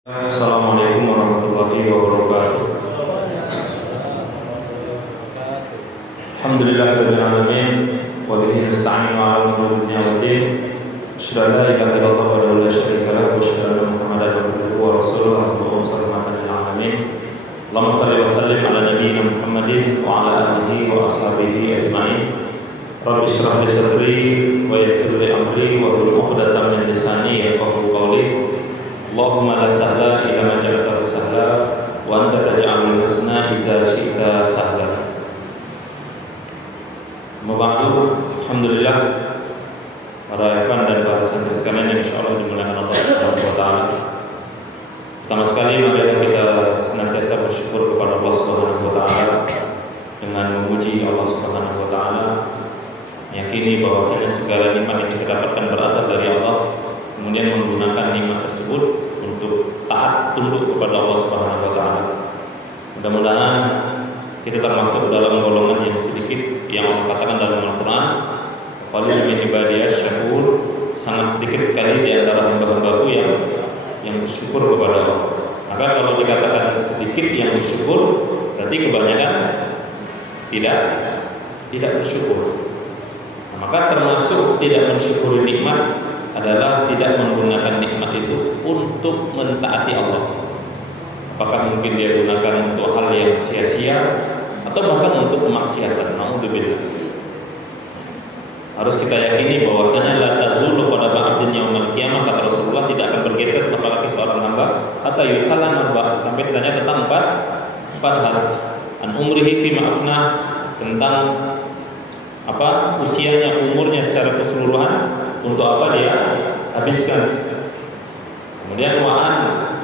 Assalamualaikum warahmatullahi wabarakatuh. Alhamdulillahirabbil alamin wa bihi nasta'inu 'ala umuri dunya waddin. Asyhadu an la ilaha illallah wa la syarika lahu wa asyhadu anna Muhammadan abduhu wa rasuluhu rahmatan lil alamin. Allahumma shalli wa sallim ala nabiyyina Muhammadin wa ala alihi wa ashabihi ajma'in. Rabbi shrah li sadri wa yassir li amri wa hlul 'uqdatam min lisani yafqahu qawli. Allahumma la sahla illa ma ja'altahu sahla wa anta taj'alul husna idza syi'ta sahla. Mubahdu, alhamdulillah, para ikhwan dan para santri sekalian yang insyaallah dimuliakan Allah Subhanahu wa taala. Pertama sekali mari kita senantiasa bersyukur kepada Allah Subhanahu wa taala dengan memuji Allah Subhanahu wa taala, meyakini bahwasanya segala nikmat yang kita dapatkan berasal dari Allah, kemudian menggunakan nikmat tersebut untuk taat tunduk kepada Allah Subhanahu wa taala. Mudah-mudahan kita termasuk dalam golongan yang sedikit yang Allah katakan dalam Al-Qur'an, "Qalilun min ibadiyasy syakur", sangat sedikit sekali di antara hamba-hambaku yang bersyukur kepada Allah. Maka kalau dikatakan sedikit yang bersyukur, berarti kebanyakan tidak bersyukur. Maka termasuk tidak mensyukuri nikmat adalah tidak menggunakan nikmat itu untuk mentaati Allah. Apakah mungkin dia gunakan untuk hal yang sia-sia atau bahkan untuk kemaksiatan. Naudzubillah. Harus kita yakini bahwasanya la tazulu qadama 'abdin yaumil qiyamah, kata Rasulullah, tidak akan bergeser apalagi seorang hamba hatta yusallan sampai ditanya tentang empat hal. An umrihi fi ma'afna, tentang usianya, umurnya secara keseluruhan, untuk apa dia habiskan. Kemudian wa'an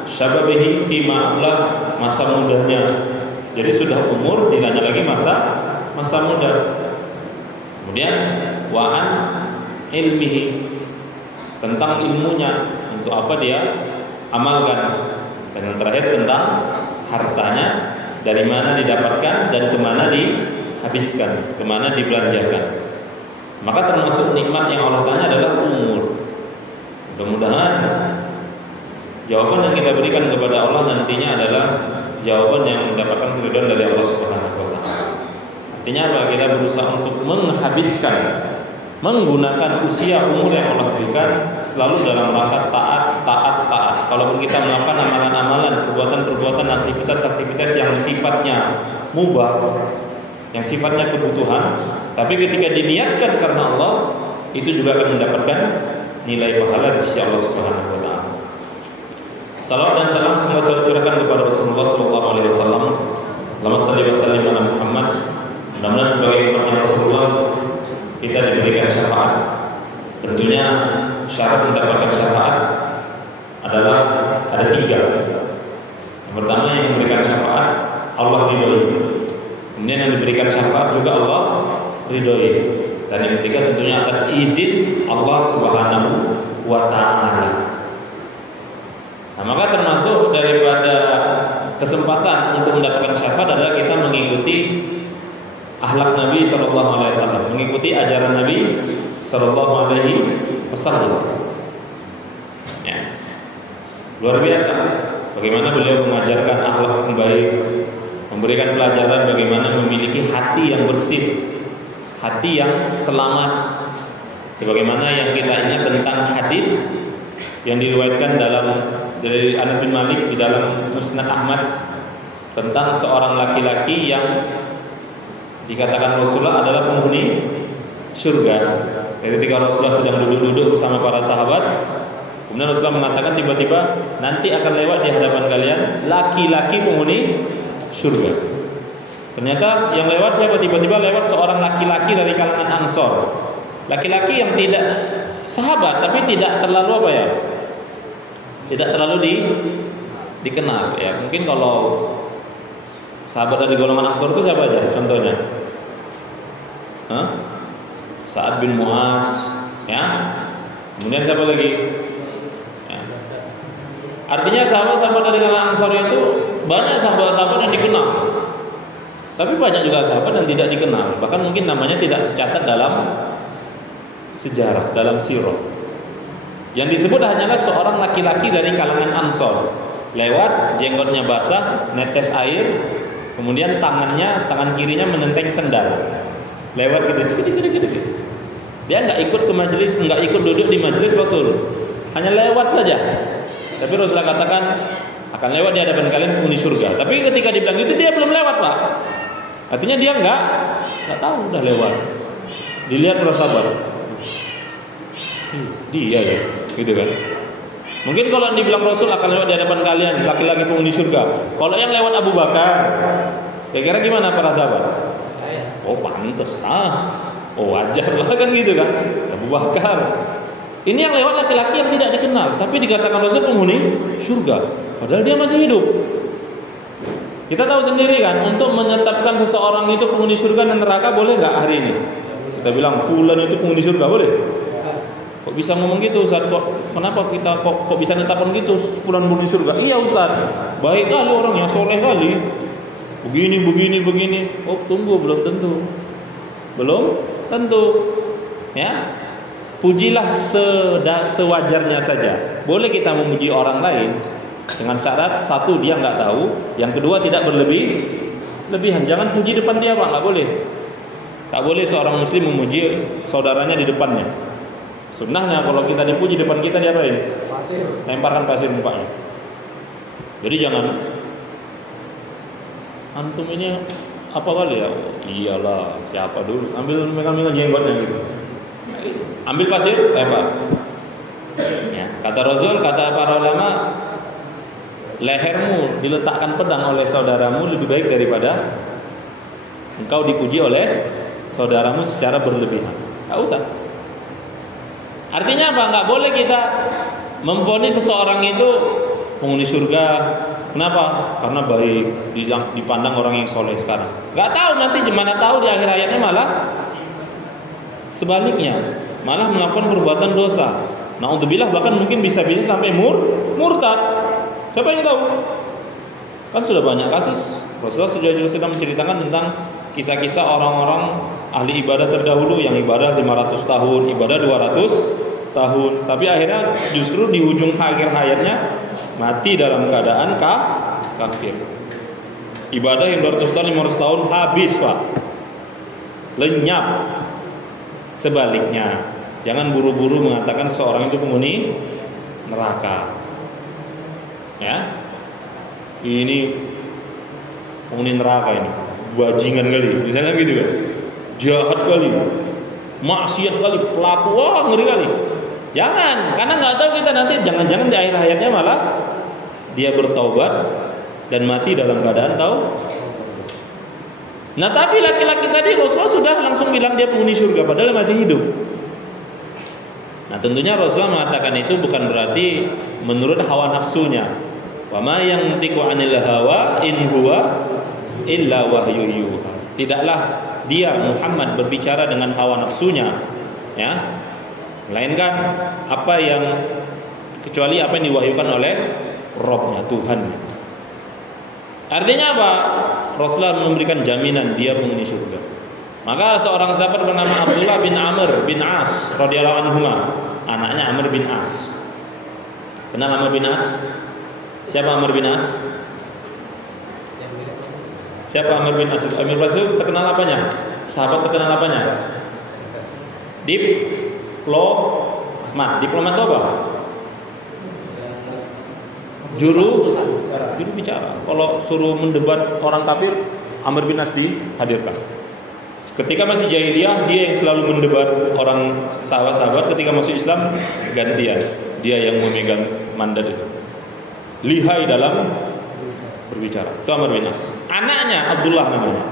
syababihi fi ma'ablah, masa mudanya. Jadi sudah umur, ditanya lagi masa muda. Kemudian wa'an ilmihi, tentang ilmunya, untuk apa dia amalkan. Dan yang terakhir tentang hartanya, dari mana didapatkan dan kemana dihabiskan, kemana dibelanjakan. Maka termasuk nikmat yang Allah tanya adalah umur. Mudah-mudahan jawaban yang kita berikan kepada Allah nantinya adalah jawaban yang mendapatkan keridhaan dari Allah Subhanahu wa taala. Artinya apa? Kita berusaha untuk menghabiskan, menggunakan usia umur yang Allah berikan selalu dalam rangka taat. Kalaupun kita melakukan amalan-amalan, perbuatan-perbuatan, aktivitas-aktivitas yang sifatnya mubah, yang sifatnya kebutuhan, tapi ketika diniatkan karena Allah, itu juga akan mendapatkan nilai pahala di sisi Allah Subhanahu wa taala. Salawat dan salam semoga selalu tercurahkan kepada Rasulullah sallallahu alaihi wasallam. Allahumma shalli wa sallim ala Muhammad. Mudah-mudahan sebagai umatnya Rasulullah kita diberikan syafaat. Tentunya syarat mendapatkan syafaat adalah ada 3. Yang pertama, yang memberikan syafaat Allah ridhoi. Kemudian yang diberikan syafaat juga Allah ridhoi. Dan yang ketiga tentunya atas izin Allah Subhanahu wa taala. Nah, maka termasuk daripada kesempatan untuk mendapatkan syafaat adalah kita mengikuti akhlak Nabi sallallahu alaihi wasallam, mengikuti ajaran Nabi sallallahu alaihi wasallam. Ya. Luar biasa bagaimana beliau mengajarkan akhlak yang baik, memberikan pelajaran bagaimana memiliki hati yang bersih, hati yang selamat. Sebagaimana yang kita ingat tentang hadis yang diriwayatkan dari Anas bin Malik di dalam Musnad Ahmad tentang seorang laki-laki yang dikatakan Rasulullah adalah penghuni surga. Ketika Rasulullah sedang duduk-duduk bersama para sahabat, kemudian Rasulullah mengatakan tiba-tiba nanti akan lewat di hadapan kalian laki-laki penghuni surga. Ternyata yang lewat siapa? Tiba-tiba lewat seorang laki-laki dari kalangan Ansor. Laki-laki yang tidak sahabat tapi tidak terlalu tidak terlalu dikenal ya. Mungkin kalau sahabat dari golongan Ansor itu siapa aja contohnya? Sa'ad bin Mu'az ya. Kemudian siapa lagi? Ya. Artinya sahabat-sahabat dari kalangan Ansor itu banyak sahabat-sahabat yang dikenal, tapi banyak juga sahabat yang tidak dikenal. Bahkan mungkin namanya tidak tercatat dalam sejarah, dalam sirah. Yang disebut hanyalah seorang laki-laki dari kalangan Ansor lewat, jenggotnya basah, netes air, kemudian tangan kirinya menenteng sendal, lewat gitu. Dia nggak ikut ke majelis, nggak ikut duduk di majelis Rasul, hanya lewat saja. Tapi Rasulullah katakan akan lewat di hadapan kalian penghuni surga. Tapi ketika dibilang itu dia belum lewat, Pak. Artinya dia nggak tahu udah lewat. Dilihat para sahabat, dia ya, gitu kan. Mungkin kalau dibilang Rasul akan lewat di hadapan kalian laki-laki penghuni surga. Kalau yang lewat Abu Bakar, kira-kira gimana para sahabat? Oh pantas lah. Oh wajar lah kan gitu kan. Abu Bakar. Ini yang lewat laki-laki yang tidak dikenal, tapi dikatakan Rasul penghuni surga, padahal dia masih hidup. Kita tahu sendiri kan, untuk menetapkan seseorang itu penghuni surga dan neraka boleh nggak hari ini? Kita bilang fulan itu penghuni surga, boleh? Kok bisa ngomong gitu Ustaz? Kenapa kita kok bisa netapkan gitu fulan penghuni surga? Iya Ustaz, baik kali orang yang soleh kali. Begini. Oh tunggu, belum tentu. Ya, pujilah sewajarnya saja. Boleh kita memuji orang lain dengan syarat satu dia nggak tahu, yang kedua tidak berlebihan. Jangan puji depan dia, Pak, nggak boleh. Tak boleh seorang muslim memuji saudaranya di depannya. Sunnahnya kalau kita dipuji depan kita diapain? Pasir. Lemparkan pasir mukanya. Jadi jangan antum ini apa kali ya? Iyalah, siapa dulu? Ambil megang jenggotnya gitu. Ambil pasir, lempar. Ya, kata Rasul, kata para ulama, lehermu diletakkan pedang oleh saudaramu lebih baik daripada engkau dipuji oleh saudaramu secara berlebihan. Nggak usah. Artinya apa? Nggak boleh kita memvonis seseorang itu penghuni surga. Kenapa? Karena baik, dipandang orang yang soleh sekarang. Nggak tahu nanti gimana tahu di akhir hayatnya malah sebaliknya, malah melakukan perbuatan dosa. Na'udzubillah, bahkan mungkin bisa sampai murtad. Siapa yang tahu? Kan sudah banyak kasus. Rasulullah sudah menceritakan tentang kisah-kisah orang-orang ahli ibadah terdahulu yang ibadah 500 tahun, ibadah 200 tahun, tapi akhirnya justru di ujung akhir hayatnya mati dalam keadaan kafir. Ibadah yang 200 tahun, 500 tahun habis, Pak. Lenyap. Sebaliknya, jangan buru-buru mengatakan seorang itu penghuni neraka. Ya. Ini penghuni neraka ini. Bajingan kali, misalnya gitu kan. Jahat kali. Maksiat kali, pelaku, wah ngeri kali. Jangan, karena nggak tahu kita nanti jangan-jangan di akhir hayatnya malah dia bertaubat dan mati dalam keadaan tahu. Nah tapi laki-laki tadi Rasulullah sudah langsung bilang dia penghuni surga padahal masih hidup. Nah tentunya Rasulullah mengatakan itu bukan berarti menurut hawa nafsunya. Wa ma yantiqu 'anil hawa in huwa illa wahyu yuha. Tidaklah dia Muhammad berbicara dengan hawa nafsunya, ya. Melainkan apa yang kecuali apa yang diwahyukan oleh Rabb-nya, Tuhan. Artinya apa? Rasulullah memberikan jaminan dia penghuni surga. Maka seorang sahabat bernama Abdullah bin Amr bin As radhiyallahu anhuma, anaknya Amr bin As. Kenal Amr bin As? Siapa Amr bin As? Siapa Amr bin As? Amr bin As itu terkenal apanya? Sahabat terkenal apanya? Diplomat itu apa? Juru bicara. Kalau suruh mendebat orang kafir, Amr bin As dihadirkan. Ketika masih jahiliyah, dia yang selalu mendebat orang sahabat-sahabat. Ketika masuk Islam, gantian. Dia yang memegang mandat itu. Lihai dalam berbicara. Itu Amr bin As. Anaknya Abdullah namanya.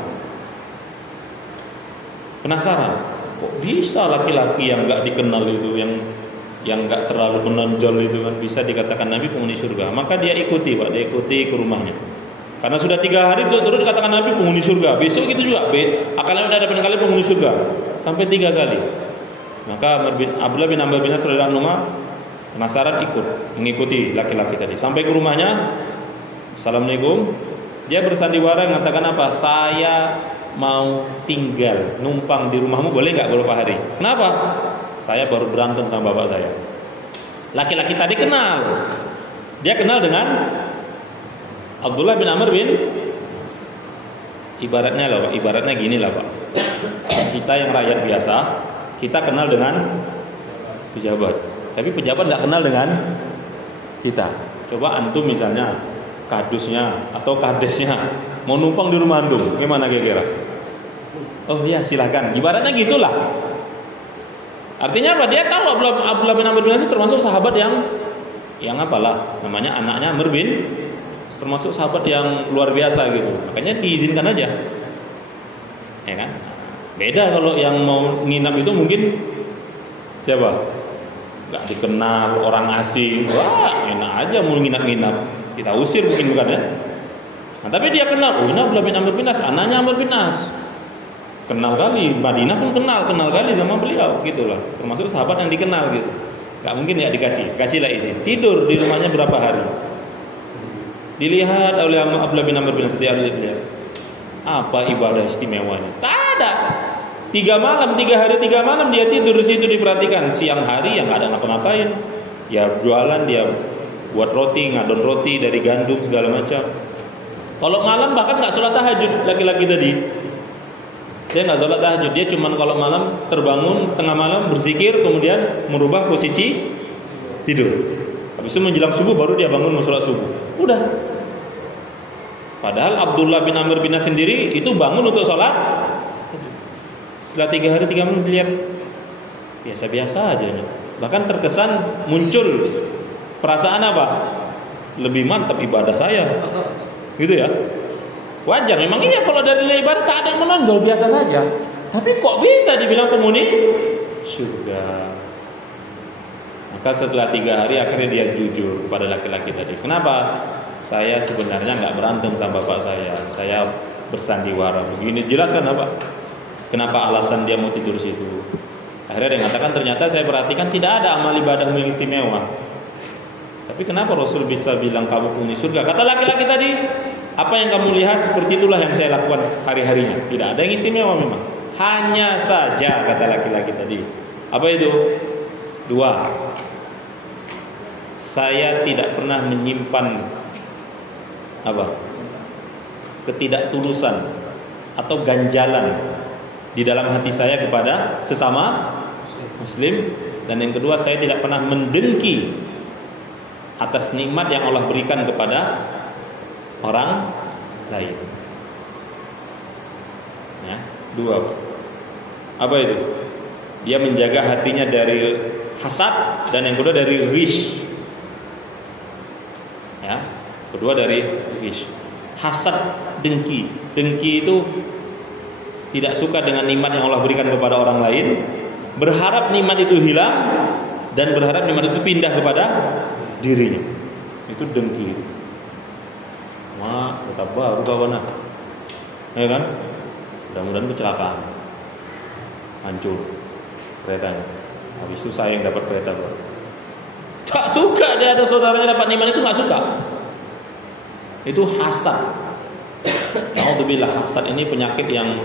Penasaran, kok bisa laki-laki yang nggak dikenal itu, yang nggak terlalu menonjol itu kan bisa dikatakan Nabi penghuni surga? Maka dia ikuti, Pak. Dia ikuti ke rumahnya. Karena sudah 3 hari terus dikatakan Nabi penghuni surga. Besok gitu juga, akan ada hadapan kali penghuni surga. Sampai 3 kali. Maka Abdullah bin Amr bin As radhiyallahu anhu penasaran ikut mengikuti laki-laki tadi. Sampai ke rumahnya, Assalamualaikum. Dia bersandiwara mengatakan apa? Saya mau tinggal numpang di rumahmu, boleh nggak beberapa hari? Kenapa? Saya baru berantem sama bapak saya. Laki-laki tadi kenal. Dia kenal dengan Abdullah bin Amr bin, ibaratnya gini lah Pak. Kita yang rakyat biasa, kita kenal dengan pejabat, tapi pejabat nggak kenal dengan kita. Coba antum misalnya kadusnya atau kadesnya mau numpang di rumah antum, gimana kira-kira? Oh iya silakan. Ibaratnya gitulah. Artinya apa? Dia tahu Abdullah bin Amr bin As itu termasuk sahabat yang apalah namanya, anaknya Amr bin, termasuk sahabat yang luar biasa gitu. Makanya diizinkan aja. Ya kan? Beda kalau yang mau nginap itu mungkin siapa? Gak dikenal, orang asing. Wah, enak aja mau nginap-nginap. Kita usir mungkin, bukan ya? Nah, tapi dia kenal, oh ini Abdullah bin Amr bin As, anaknya Amr bin As. Kenal kali, Madinah pun kenal kali sama beliau gitu lah. Termasuk sahabat yang dikenal gitu. Gak mungkin ya kasihlah izin. Tidur di rumahnya berapa hari. Dilihat oleh Abdullah bin Amr bin As, lihat. Apa ibadah istimewanya? Tak ada. 3 hari 3 malam dia tidur di situ, diperhatikan. Siang hari yang gak ada ngapa-ngapain. Ya jualan, dia buat roti, ngadon roti dari gandum segala macam. Kalau malam bahkan nggak sholat tahajud laki-laki tadi. Dia nggak sholat tahajud, dia cuma kalau malam terbangun tengah malam berzikir, kemudian merubah posisi tidur. Habis itu menjelang subuh baru dia bangun mau sholat subuh. Udah. Padahal Abdullah bin Amr bin As sendiri itu bangun untuk sholat. Setelah 3 hari 3 malam dilihat biasa-biasa aja. Bahkan terkesan muncul perasaan apa? Lebih mantap ibadah saya. Gitu ya. Wajar memang iya kalau dari ibadah tak ada yang menonjol, biasa saja. Tapi kok bisa dibilang penghuni surga? Maka setelah 3 hari akhirnya dia jujur kepada laki-laki tadi. Kenapa? Saya sebenarnya nggak berantem sama bapak saya bersandiwara begini. Jelaskan apa? Kenapa alasan dia mau tidur situ? Akhirnya dia mengatakan, ternyata saya perhatikan tidak ada amal ibadah yang istimewa. Tapi kenapa Rasul bisa bilang kamu penghuni surga? Kata laki-laki tadi, apa yang kamu lihat seperti itulah yang saya lakukan hari-harinya. Tidak ada yang istimewa memang. Hanya saja, kata laki-laki tadi. Apa itu? 2. Saya tidak pernah menyimpan ketidaktulusan atau ganjalan di dalam hati saya kepada sesama muslim. Dan yang kedua, saya tidak pernah mendengki atas nikmat yang Allah berikan kepada orang lain. Ya, 2. Apa itu? Dia menjaga hatinya dari hasad, dan yang kedua dari ghish. Ya, kedua dari ghish. Hasad, dengki. Dengki itu tidak suka dengan nikmat yang Allah berikan kepada orang lain, berharap nikmat itu hilang, dan berharap nikmat itu pindah kepada dirinya. Itu dengki. Tetap baru kawan, ya kan? Mudah-mudahan kecelakaan, hancur keretanya. Habis itu saya yang dapat kereta baru. Tak suka dia ada saudaranya dapat nikmat itu, nggak suka. Itu hasad. Naudzubillah, hasad ini penyakit yang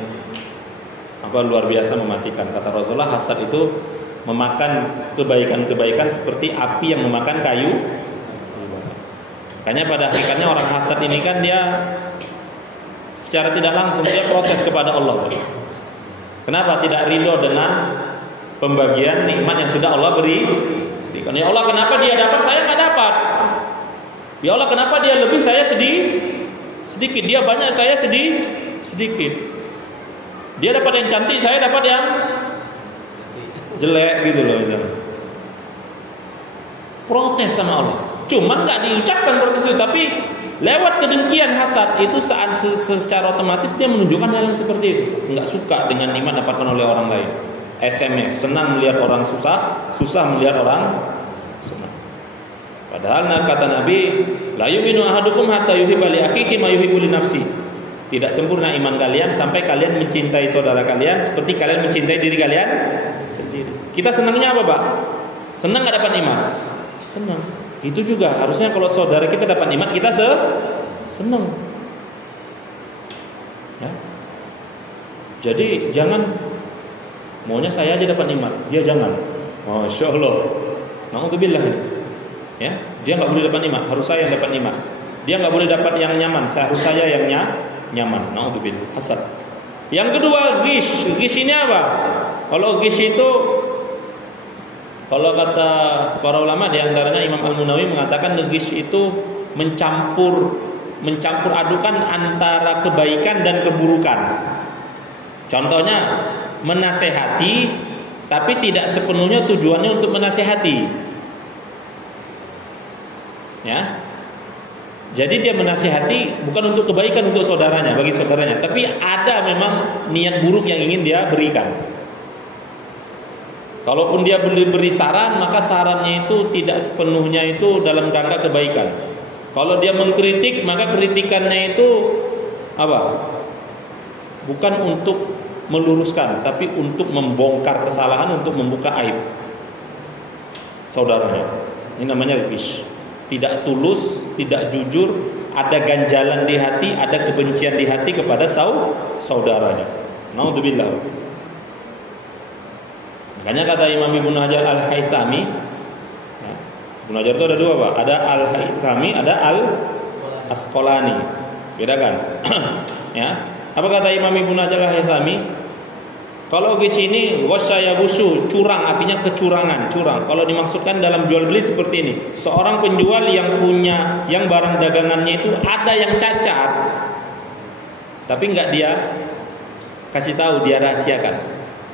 luar biasa mematikan. Kata Rasulullah, hasad itu memakan kebaikan-kebaikan seperti api yang memakan kayu. Makanya pada hakikatnya orang hasad ini kan dia secara tidak langsung dia protes kepada Allah. Kenapa tidak ridho dengan pembagian nikmat yang sudah Allah beri? Ya Allah, kenapa dia dapat saya nggak dapat? Ya Allah, kenapa dia lebih saya sedikit? Dia banyak saya sedikit. Dia dapat yang cantik, saya dapat yang jelek gitu loh. Protes sama Allah. Cuma nggak diucapkan protes itu, tapi lewat kedengkian hasad itu saat secara otomatis dia menunjukkan hal yang seperti itu. Nggak suka dengan nikmat dapatkan oleh orang lain. SMS, senang melihat orang susah melihat orang senang. Padahal kata Nabi, la yu'minu ahadukum hatta yuhibba li akhihi ma yuhibbu li nafsi. Tidak sempurna iman kalian sampai kalian mencintai saudara kalian seperti kalian mencintai diri kalian sendiri. Kita senangnya apa, Pak? Senang nggak dapat nikmat? Senang. Itu juga harusnya kalau saudara kita dapat nikmat kita senang. Ya. Jadi jangan maunya saya aja dapat nikmat, dia jangan. Masya Allah. Nauzubillah. Ya, dia nggak boleh dapat nikmat, harus saya yang dapat nikmat. Dia nggak boleh dapat yang nyaman, harus saya yang nyaman. Naudzubillah. Hasad. Yang kedua, ghish. Ghish ini apa? Kalau ghish itu, kalau kata para ulama, diantaranya Imam Al-Munawi mengatakan ghish itu mencampur adukan antara kebaikan dan keburukan. Contohnya menasehati, tapi tidak sepenuhnya tujuannya untuk menasehati. Ya. Jadi dia menasehati bukan untuk kebaikan untuk saudaranya, bagi saudaranya, tapi ada memang niat buruk yang ingin dia berikan. Kalaupun dia beri saran, maka sarannya itu tidak sepenuhnya itu dalam rangka kebaikan. Kalau dia mengkritik, maka kritikannya itu apa? Bukan untuk meluruskan, tapi untuk membongkar kesalahan, untuk membuka aib saudaranya. Ini namanya ghish. Tidak tulus, tidak jujur, ada ganjalan di hati, ada kebencian di hati kepada saudaranya. Naudzubillah. Makanya kata Imam Ibnu Hajar Al-Haythami, Ibnu Hajar itu ada dua, Pak. Ada Al-Haythami, ada Al-Asqalani. Beda kan? Ya. Apa kata Imam Ibnu Hajar Al-Haythami? Kalau di sini ghasyayabusu, curang, artinya kecurangan, curang. Kalau dimaksudkan dalam jual beli seperti ini, seorang penjual yang punya, yang barang dagangannya itu ada yang cacat, tapi nggak dia kasih tahu, dia rahasiakan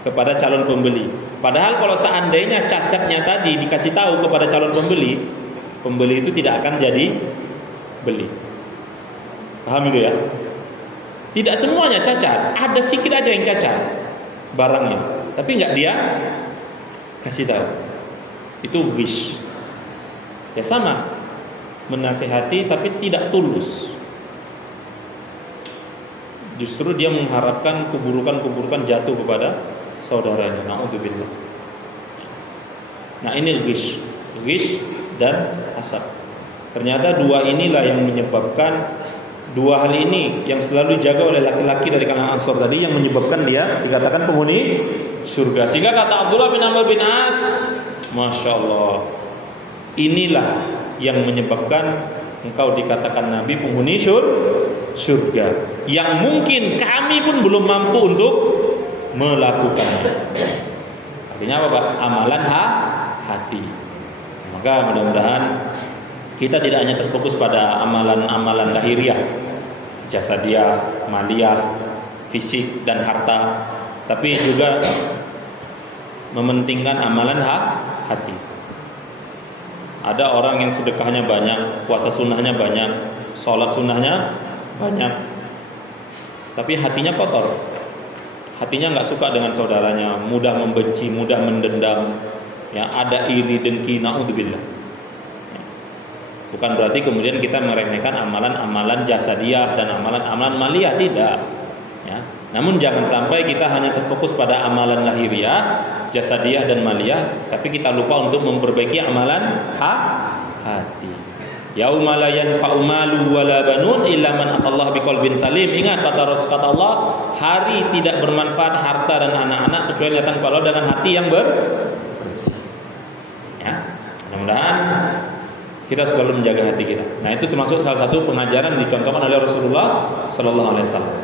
kepada calon pembeli. Padahal kalau seandainya cacatnya tadi dikasih tahu kepada calon pembeli, pembeli itu tidak akan jadi beli. Paham itu ya? Tidak semuanya cacat, ada sedikit aja yang cacat barangnya, tapi nggak dia kasih tahu. Itu ghish. Ya sama, menasehati tapi tidak tulus. Justru dia mengharapkan keburukan jatuh kepada saudaranya. Naudzubillah. Nah ini ghish dan hasad. Ternyata dua inilah yang menyebabkan, dua hal ini yang selalu dijaga oleh laki-laki dari kalangan Ansor tadi, yang menyebabkan dia dikatakan penghuni surga. Sehingga kata Abdullah bin Amr bin As, Masya Allah, inilah yang menyebabkan engkau dikatakan Nabi penghuni surga, yang mungkin kami pun belum mampu untuk melakukannya. Artinya apa, Pak? Amalan hati. Maka mudah-mudahan kita tidak hanya terfokus pada amalan-amalan lahiriah, jasadiah, maliyah, fisik dan harta, tapi juga mementingkan amalan hati. Ada orang yang sedekahnya banyak, puasa sunnahnya banyak, sholat sunnahnya banyak, tapi hatinya kotor. Hatinya nggak suka dengan saudaranya, mudah membenci, mudah mendendam, ya, ada iri, dengki, naudzubillah. Bukan berarti kemudian kita meremehkan amalan-amalan jasadiah dan amalan-amalan maliyah, tidak. Ya. Namun jangan sampai kita hanya terfokus pada amalan lahiriah, jasadiah dan maliyah, tapi kita lupa untuk memperbaiki amalan hati. Yauma la yanfa'u malu wala banun illa man atallaha biqalbin salim. Ingat kata Allah, hari tidak bermanfaat harta dan anak-anak kecuali datang kepada Allah dengan hati yang bersih. Ya. Mudah-mudahan kita selalu menjaga hati kita. Nah, itu termasuk salah satu pengajaran dicontohkan oleh Rasulullah Sallallahu Alaihi Wasallam.